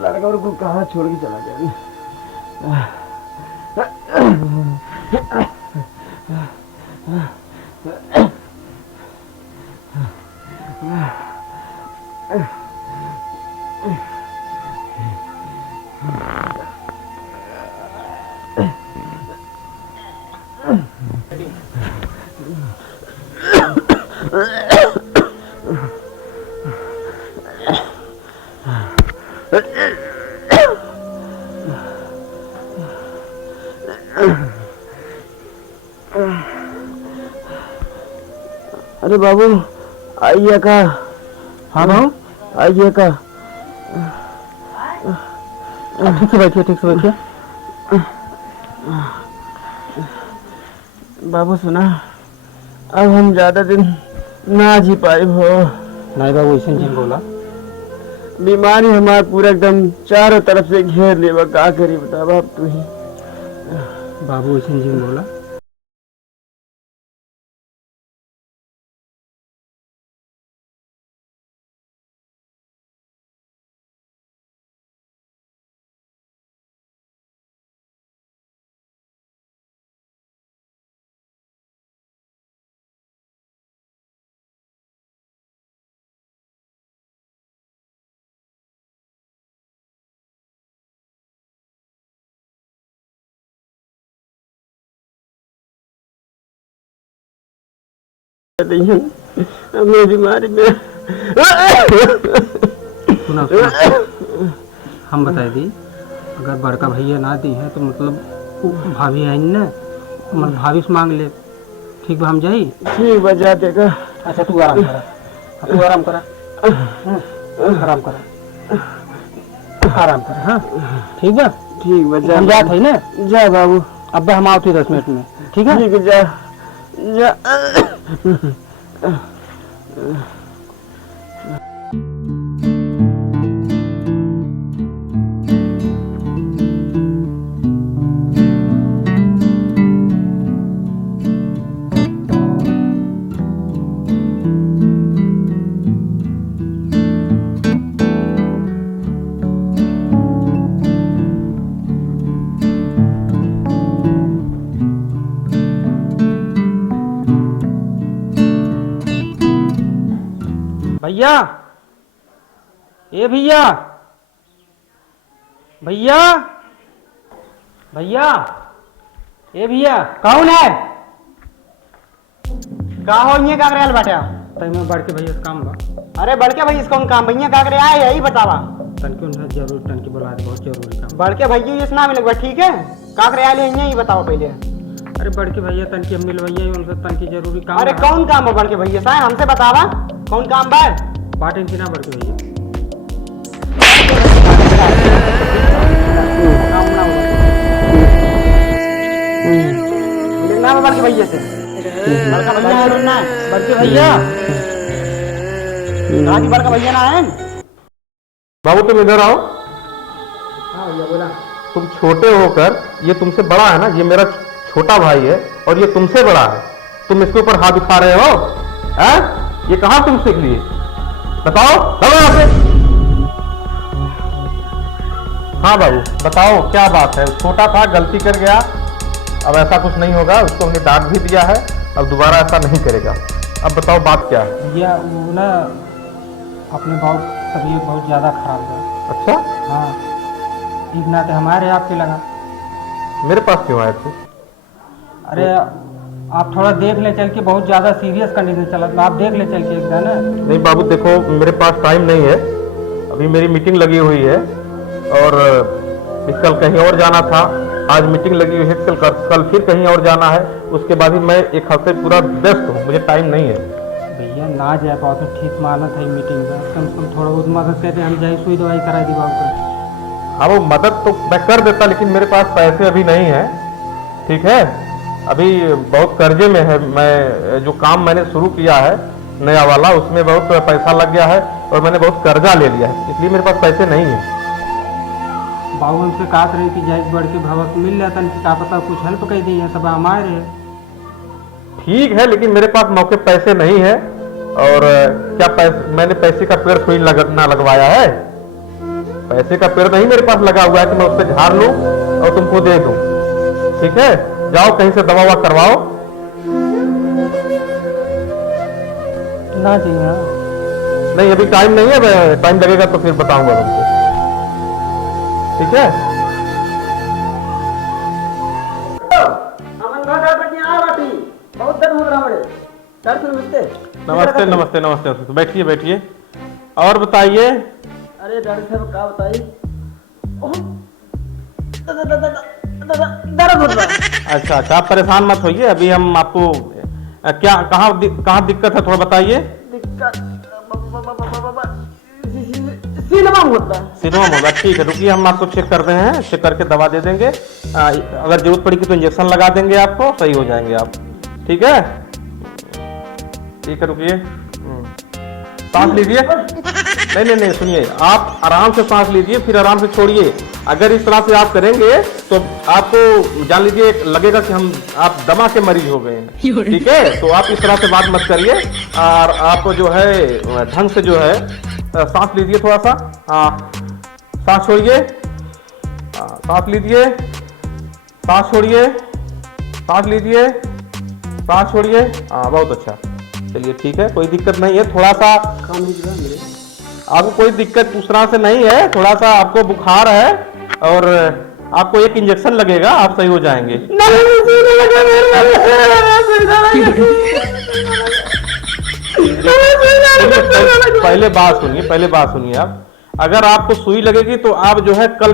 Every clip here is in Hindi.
लड़का और को कहाँ छोड़ के चला गया। अरे बाबू आइए का। हाँ बाबू आइए का। ठीक से बैठिए, ठीक से बैठिए। बाबू सुना, अब हम ज्यादा दिन ना जी पाए हो। नहीं बाबू ऐसे नहीं बोला। बीमारी हमारा पूरा एकदम चारों तरफ से घेर लेवा, का करी बता बाप तू ही। बाबू ऐसे नहीं बोला। मैं बीमारी में सुना हम बताए दी, अगर बड़का भैया ना दी है तो मतलब भाभी है ना, मतलब भाभी से मांग ले। ठीक बा, हम जाई। ठीक बजा देगा। अच्छा तू आराम करा, तू आराम करा, आराम करा, आराम करा। हाँ ठीक बा, ठीक बजा। हम जात है ना। जा बाबू, अब हम आते 10 मिनट में। ठीक है, ठीक जा जा। भैया, ए भैया, भैया, भैया, ए भैया, कौन है? का हो ये का करे बाटे? तय में बढ़ के भैया से काम बा। अरे बड़के भाई इसका काम भैया का करे आए यही बतावा। तनके उन्हें जरूर तनके बुला दे, बहुत जरूरी काम। बड़के भैया ये सुना मिले ठीक है, का करे आए यही बताओ पहले। अरे बढ़ के भैया तनके हम मिलवाइए उनसे, तनके जरूरी काम। अरे कौन काम है बड़के भैया साहब हमसे बतावा, कौन काम बा? बाटे ना बढ़ के भैया। मिलना है बड़के भैया से। बड़का भैया है ना, बढ़ के भैया, राजी बड़का भैया ना है। बाबू तुम इधर आओ। हाँ भैया बोला। तुम छोटे होकर, ये तुमसे बड़ा है ना, ये मेरा छोटा भाई है और ये तुमसे बड़ा है, तुम इसके ऊपर हाथ उठा रहे हो? हैं? ये कहाँ तुम सीख लिए? बताओ, चलो यहाँ से। हाँ बाबू बताओ क्या बात है? छोटा था, गलती कर गया, अब ऐसा कुछ नहीं होगा। उसको हमने डांट भी दिया है, अब दोबारा ऐसा नहीं करेगा। अब बताओ बात क्या है? भैया वो ना अपने बहुत तबीयत बहुत ज़्यादा खराब है। अच्छा, हाँ, एक नाते हमारे आपके लगा। मेरे पास क्यों आए थे? अरे आप थोड़ा देख ले चल के, बहुत ज़्यादा सीरियस कंडीशन चला, तो आप देख ले चल के एक ना। नहीं बाबू देखो, मेरे पास टाइम नहीं है, अभी मेरी मीटिंग लगी हुई है और कल कहीं और जाना था, आज मीटिंग लगी हुई है, कल फिर कहीं और जाना है, उसके बाद ही मैं एक हफ्ते पूरा व्यस्त हूँ, मुझे टाइम नहीं है। भैया ना जा पाओ तो ठीक माना था मीटिंग में, कम से कम थोड़ा बहुत मदद करते, हम जाए सुई दवाई करा दी बाबू को। हाँ वो मदद तो मैं कर देता, लेकिन मेरे पास पैसे अभी नहीं है। ठीक है, अभी बहुत कर्जे में है। मैं जो काम मैंने शुरू किया है नया वाला, उसमें बहुत पैसा लग गया है और मैंने बहुत कर्जा ले लिया है, इसलिए मेरे पास पैसे नहीं है। बाबू हमसे कहा रहे कि जाए बढ़ के भवक मिल जाता, क्या पता कुछ हेल्प कर दी है, सब हमारे है। ठीक है, लेकिन मेरे पास मौके पैसे नहीं है। और क्या मैंने पैसे का पेड़ सुई ना लगवाया है? पैसे का पेड़ नहीं मेरे पास लगा हुआ है कि मैं उससे झाड़ लूं और तुमको दे दूं। ठीक है, जाओ कहीं से दवा ववा करवाओ। ना जी हाँ। नहीं अभी टाइम नहीं है, टाइम लगेगा तो फिर बताऊंगा तुमको। ठीक है, बहुत दर्द हो रहा है। डॉक्टर नमस्ते नमस्ते नमस्ते, बैठिए बैठिए। और बताइए। अरे डॉक्टर साहब क्या बताइए, दर्द हो रहा है। अच्छा अच्छा, आप परेशान मत होइए, अभी हम आपको क्या कहाँ दिक्कत है थोड़ा बताइए। सिनेमा होता है। सिनेमा होगा, ठीक है रुकिए, हम आपको चेक कर रहे हैं, चेक करके दवा दे देंगे। अगर जरूरत पड़ेगी तो इंजेक्शन लगा देंगे, आपको सही हो जाएंगे आप। ठीक है ठीक है, रुकिए। सांस लीजिए। नहीं नहीं नहीं, सुनिए, आप आराम से सांस लीजिए, फिर आराम से छोड़िए। अगर इस तरह से आप करेंगे तो आपको जान लीजिए लगेगा कि आप दमा के मरीज हो गए हैं। ठीक है, तो आप इस तरह से बात मत करिए, और आप जो है ढंग से जो है सांस लीजिए थोड़ा सा। सांस छोड़िए, सांस लीजिए, सांस छोड़िए, सांस लीजिए, सांस छोड़िए। बहुत अच्छा, चलिए ठीक है, कोई दिक्कत नहीं है। थोड़ा सा आपको कोई दिक्कत उस तरह से नहीं है, थोड़ा सा आपको बुखार है और आपको एक इंजेक्शन लगेगा, आप सही हो जाएंगे। पहले बात सुनिए आप। अगर आपको सुई लगेगी तो आप जो है कल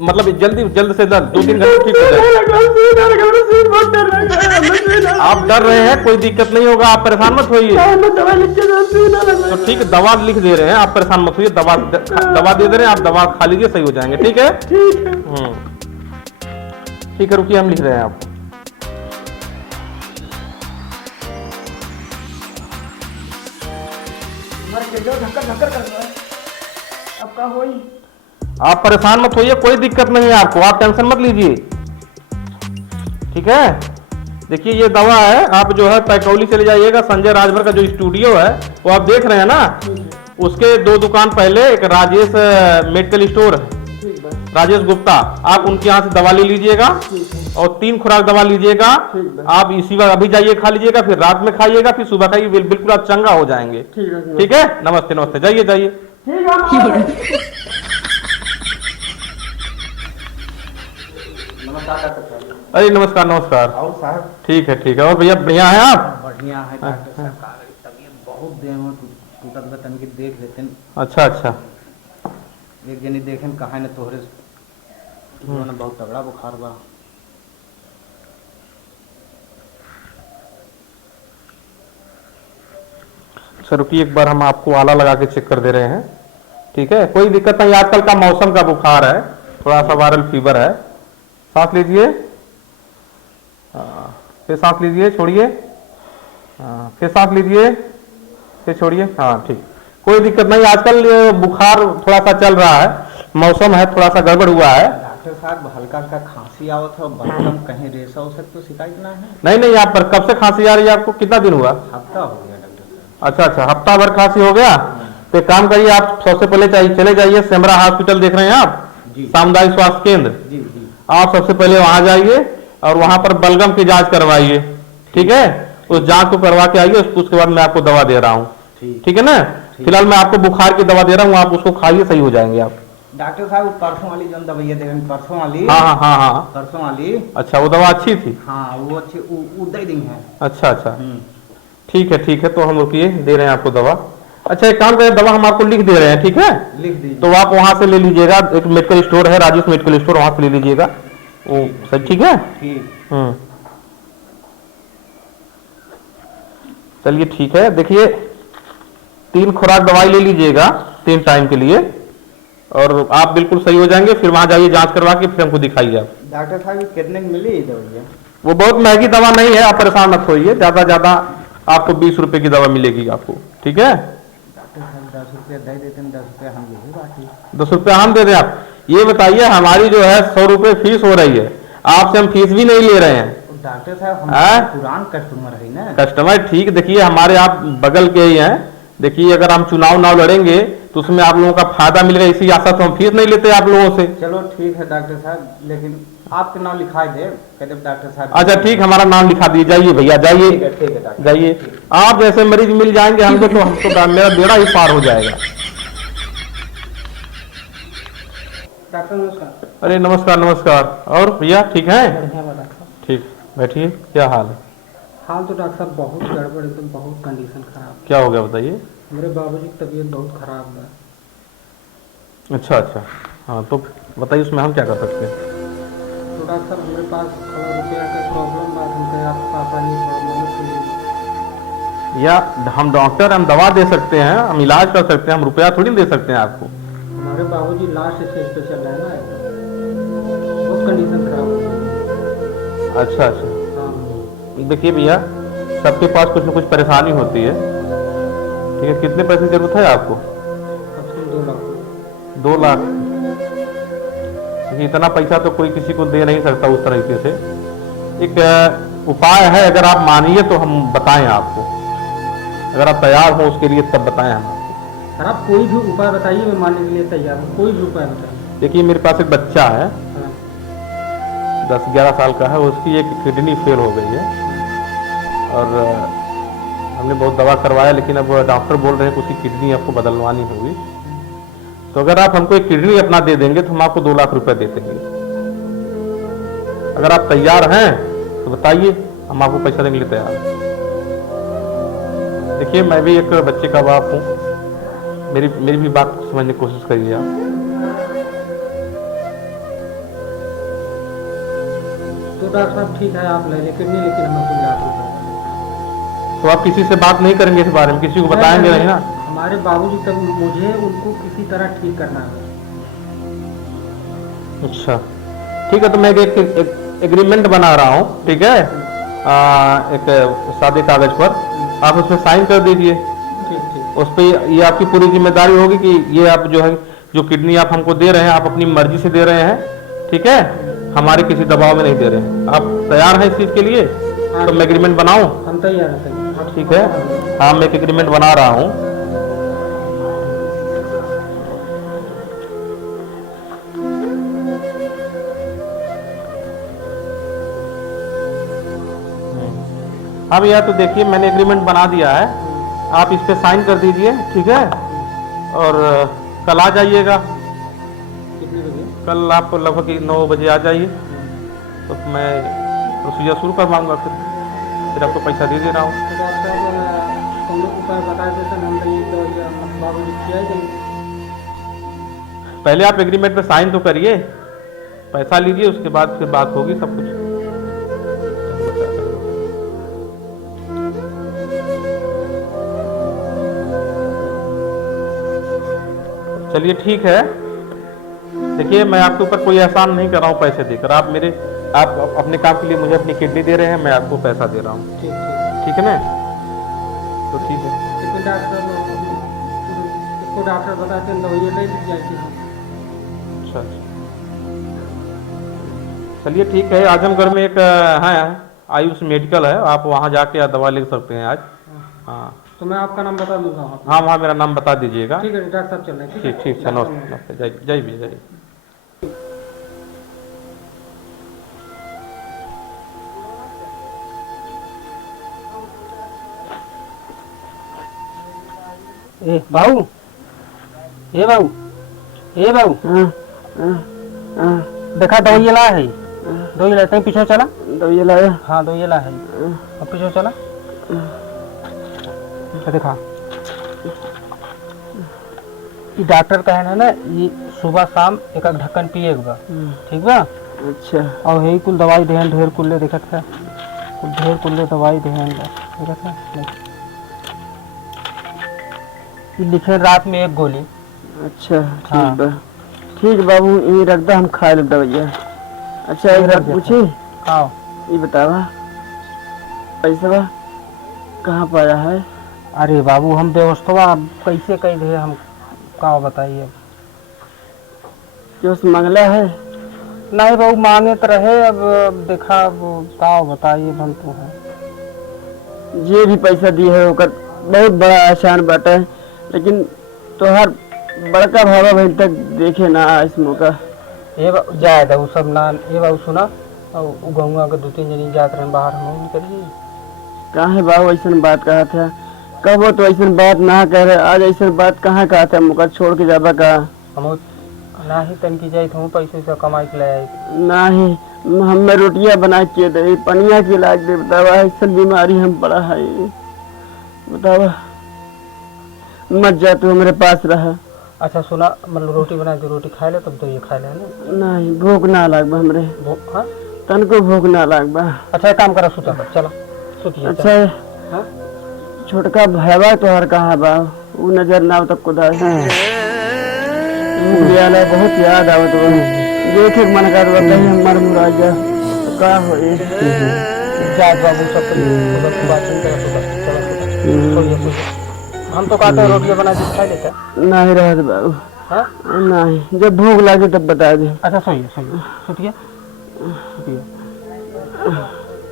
मतलब जल्द से जल्द 2-3 घंटे ठीक हो जाएगा। आप डर रहे हैं, कोई दिक्कत नहीं होगा, आप परेशान मत होइए। तो ठीक है, दवा लिख दे रहे हैं, आप परेशान मत होइए, दवा दे दे रहे हैं, आप दवा खा लीजिए, सही हो जाएंगे। ठीक है ठीक है, रुकिए हम लिख रहे हैं आपको। अब क्या होई? आप परेशान मत होइए, कोई दिक्कत नहीं है आपको, आप टेंशन मत लीजिए। ठीक है, देखिए ये दवा है, आप जो है पैकौली चले जाइएगा, संजय राजभर का जो स्टूडियो है वो आप देख रहे हैं ना, उसके 2 दुकान पहले एक राजेश मेडिकल स्टोर है, राजेश गुप्ता, आप उनके यहाँ से दवा ले लीजिएगा और 3 खुराक दवा लीजिएगा। आप इसी बार अभी जाइए खा लीजिएगा, फिर रात में खाइएगा, फिर सुबह खाइए, बिल्कुल आप चंगा हो जाएंगे। ठीक है, नमस्ते नमस्ते, जाइए जाइए। अरे नमस्कार नमस्कार। और साहब ठीक है और भैया बढ़िया है आप? बढ़िया है डॉक्टर साहब, तबीयत बहुत देर में टूटत बतन के देख लेते हैं। अच्छा अच्छा, एक जनी देखें कहा न तोहरे बहुत तगड़ा बुखार बा। सर रुकिए, एक बार हम आपको आला लगा के चेक कर दे रहे हैं। ठीक है, कोई दिक्कत नहीं, आजकल का मौसम का बुखार है, थोड़ा सा वायरल फीवर है। सांस लीजिए, फिर सांस लीजिए, छोड़िए, फिर सांस लीजिए, फिर छोड़िए। हाँ ठीक, कोई दिक्कत नहीं, आजकल बुखार थोड़ा सा चल रहा है, मौसम है थोड़ा सा गड़बड़ हुआ है। डॉक्टर साहब हल्का हल्का खांसी आवत है, बलगम कहीं रेशा हो सकता, तो शिकायत ना है? नहीं आप पर कब से खांसी आ रही है आपको, कितना दिन हुआ? हफ्ता हो गया डॉक्टर साहब। अच्छा, हफ्ता भर खांसी हो गया। तो एक काम करिए, आप सबसे पहले चले जाइए सेमरा हॉस्पिटल, देख रहे हैं आप, सामुदायिक स्वास्थ्य केंद्र। जी, आप सबसे पहले वहां जाइए और वहां पर बलगम की जांच करवाइए। ठीक है, उस जांच को करवा के आइए, उसके बाद मैं आपको दवा दे रहा हूँ। ठीक है ना, फिलहाल मैं आपको बुखार की दवा दे रहा हूँ, आप उसको खाइए, सही हो जाएंगे आप। डॉक्टर साहब परसों वाली जो दवाइयाँ दे रहे हैं, परसों वाली? हाँ परसों वाली। अच्छा, वो दवा अच्छी थी? हाँ वो अच्छी, उदय दिन है। अच्छा ठीक है, तो हम रुकिए, दे रहे हैं आपको दवा। अच्छा, एक काम करें, दवा हम आपको लिख दे रहे हैं, ठीक है? लिख दीजिए। तो आप वहां से ले लीजिएगा, एक मेडिकल स्टोर है, राजेश मेडिकल स्टोर, वहां से ले लीजिएगा वो सब। ठीक है, चलिए ठीक है। देखिए 3 खुराक दवाई ले लीजिएगा 3 टाइम के लिए, और आप बिल्कुल सही हो जाएंगे। फिर वहां जाइए, जांच करवा के फिर हमको दिखाइए आप। डॉक्टर साहब कितने में मिली दवाइयाँ? वो बहुत महंगी दवा नहीं है, आप परेशान मत होइए, ज्यादा आपको 20 रुपए की दवा मिलेगी आपको। ठीक है, डॉक्टर साहब 10 रुपया दे देते हैं, 10 रुपया हम यही बाकी। 10 रुपया हम दे दें? आप ये बताइए, हमारी जो है 100 रुपए फीस हो रही है, आपसे हम फीस भी नहीं ले रहे हैं। डॉक्टर साहब हम पुरान कस्टमर है ना। कस्टमर ठीक, देखिए हमारे आप बगल के ही हैं, देखिए अगर हम चुनाव लड़ेंगे तो उसमें आप लोगों का फायदा मिलेगा, इसी आशा से हम फीस नहीं लेते आप लोगों से। चलो ठीक है डॉक्टर साहब, लेकिन आपके नाम लिखा दे कहते डॉक्टर साहब। अच्छा ठीक, हमारा नाम लिखा दीजिए, जाइए भैया जाइए, ठीक है डॉक्टर। जाइए। आप जैसे मरीज मिल जाएंगे हमको तो मेरा बेड़ा ही पार हो जाएगा। डॉक्टर नमस्कार। अरे नमस्कार नमस्कार। और भैया ठीक है? बढ़िया बा डॉक्टर। ठीक, बैठिए। क्या हाल है? हाल तो डॉक्टर साहब बहुत गड़बड़, एकदम बहुत कंडीशन खराब। क्या हो गया बताइए। मेरे बाबूजी की तबीयत बहुत खराब है। अच्छा अच्छा, हाँ तो बताइए उसमें हम क्या कर सकते हैं। तो डॉक्टर साहब हमारे पास थोड़ा रुपया का प्रॉब्लम बात, हम कहे आप पापा जी थोड़ा मदद करिए। या हम डॉक्टर, हम दवा दे सकते हैं, हम इलाज कर सकते हैं, हम रुपया थोड़ी दे सकते हैं आपको। हमारे बाबूजी लास्ट स्टेज पे चल रहे हैं ना, बहुत कंडीशन खराब हो गई। अच्छा अच्छा, हाँ देखिए भैया सबके पास कुछ न कुछ परेशानी होती है, ठीक है। कितने पैसे की जरूरत है आपको? कम से कम 2 लाख। 2 लाख? देखिए इतना पैसा तो कोई किसी को दे नहीं सकता उस तरीके से। एक उपाय है, अगर आप मानिए तो हम बताएं आपको, अगर आप तैयार हो उसके लिए तब बताएं हम आपको। सर आप कोई भी उपाय बताइए, मैं मानने के लिए तैयार हूँ, कोई भी उपाय बताइए। देखिए मेरे पास एक बच्चा है, हाँ 10-11 साल का है, उसकी एक किडनी फेल हो गई है और हमने बहुत दवा करवाया, लेकिन अब डॉक्टर बोल रहे हैं कि उसकी किडनी आपको बदलवानी होगी। तो अगर आप हमको एक किडनी अपना दे देंगे तो हम आपको 2 लाख रुपए दे देंगे। अगर आप तैयार हैं तो बताइए, हम आपको पैसा देने के लिए तैयार हैं। देखिए मैं भी एक बच्चे का बाप हूँ, मेरी भी बात को समझने की कोशिश करिए आप। तो डॉक्टर साहब ठीक है आप ले लेकिन नहीं, लेकिन हमें 2 लाख रुपए। तो आप किसी से बात नहीं करेंगे इस बारे में, किसी को बताएंगे नहीं ना? हमारे बाबूजी तक मुझे उनको किसी तरह ठीक करना है। अच्छा ठीक है, तो मैं एक एग्रीमेंट बना रहा हूँ, ठीक है। एक सादे कागज पर आप उसमें साइन कर दीजिए। ठीक ठीक। उस पर ये आपकी पूरी जिम्मेदारी होगी कि ये आप जो है, जो किडनी आप हमको दे रहे हैं, आप अपनी मर्जी से दे रहे हैं, ठीक है, हमारे किसी दबाव में नहीं दे रहे हैं। आप तैयार हैं इस चीज के लिए? तो मैं एग्रीमेंट बनाऊं? हम तैयार हैं। ठीक है, हाँ मैं एक एग्रीमेंट बना रहा हूँ। हाँ भैया, तो देखिए मैंने एग्रीमेंट बना दिया है, आप इस पे साइन कर दीजिए, ठीक है। और कल आ जाइएगा, कितने बजे? कल आप लगभग 9 बजे आ जाइए, तो मैं प्रोसीजर शुरू करवाऊंगा, फिर आपको पैसा दे दे रहा हूँ। तो डॉक्टर साहब हम लोग उपाय बता देते हैं, हम ये तो बाबूजी किया जाएंगे। पहले आप एग्रीमेंट पे साइन तो करिए, पैसा लीजिए, उसके बाद फिर बात होगी सब कुछ। चलिए ठीक है, देखिए मैं आपके ऊपर कोई एहसान नहीं कर रहा हूँ पैसे देकर। आप अपने काम के लिए मुझे अपनी किडनी दे रहे हैं, मैं आपको पैसा दे रहा हूँ, ठीक ठीक। ठीक है ना? तो ठीक है। लेकिन डॉक्टर इसको डॉक्टर बताते हैं दवाइयाँ ले ली जाएगी हम। अच्छा अच्छा, चलिए ठीक है। आजमगढ़ में एक है आयुष मेडिकल है, आप वहाँ जाके दवा ले सकते हैं आज। हाँ तो मैं आपका नाम बता दूंगा वहाँ पे। हाँ, वहाँ मेरा नाम बता दीजिएगा। ठीक है डॉक्टर साहब चल रहे हैं। ठीक ठीक, चलो जय जय भी जय। ए बाबू, ए बाबू, ए बाबू, देखा दवाई ला है, दवाई लाते हैं, पीछे चला। दवाई लाया? हाँ दवाई ला है, अब पीछे चला। देखा ये डॉक्टर का है ना, ये सुबह शाम एक ढक्कन पिए बा, ठीक बा। अच्छा, और यही कुल दवाई देहन ढेर कुल्ले देखत है, ढेर कुल्ले दवाई देहन देखत है। ये लिखे रात में 1 गोली। अच्छा हाँ। ठीक बा, ठीक बाबू, ये रख दो, हम खा लेब दवाइया। अच्छा एक बात पूछी, आओ ये बतावा पैसा कहाँ पाया है? अरे बाबू हम व्यवस्था कैसे कह दे, हम का बताइए। जो मंगला है? नहीं बाबू मांगे तो रहे, अब देखा अब का बताइए हम तो है। जे भी पैसा दिए है ओकर बहुत बड़ा आसान बात है, लेकिन तोहार बड़का भावा बहन तक देखे ना इस मौका। ये जाए था वो सब ना, ये बाबू सुना और गंगा के 2-3 जनी जात रहे बाहर, हम निकलिए। काहे बाबू ऐसा बात कहा था? कबो तो ऐसा बात ना कह रहे, आज ऐसा बात कहाँ कहा था? मौका छोड़ के जाबा का? हम ना ही तन की जाए तो पैसे से कमाई के ले आई। ना ही हमें रोटियां बना के दे, पनिया के इलाज दे। बतावा ऐसा बीमारी हम पड़ा है, बतावा। मत जा तू, हमारे पास रहा। अच्छा सुना, मतलब रोटी बना दे, रोटी खा ले तब तो ये खा ले ना। नहीं भूख ना लाग बा हमरे, हाँ तन को भूख ना लाग बा। अच्छा एक काम करा, सुता कर चलो सुतिए। अच्छा हाँ छोटका भैया तोहर कहाँ बा? वो नजर ना तक कुदा बहुत याद आवत बा, देखे के मन कर कहीं हम मर मुरा जा तो का हो। जात बाबू सब बात नहीं करा, चलो सोइए सोइए। हम तो कहते हैं रोटियां बना के खा लेते। नहीं रहत बाबू। हाँ नहीं, जब भूख लगे तब बता दे। अच्छा सोइए सोइए, सुतिए सुतिए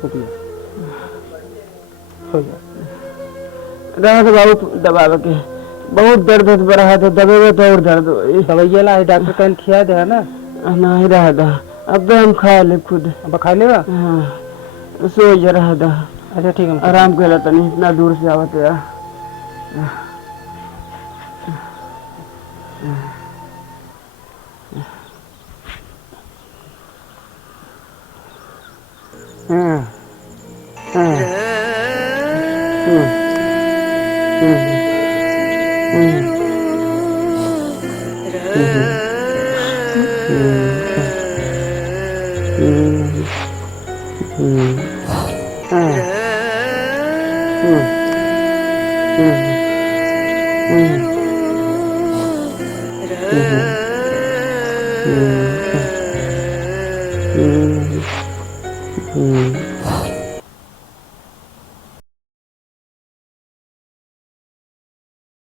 सुतिए सोइए। रहत बाबू दबाव के बहुत दर्द हो रहा है, तो दबेबे तो और दर्द हो। दवाइया ला डॉक्टर कहीं खिया दे है ना। नहीं रहा था, अब तो हम खा ले खुद। अब खा लेगा। हाँ सो जा रहा था। अच्छा ठीक है, आराम कर लेता नहीं, इतना दूर से आवत यार।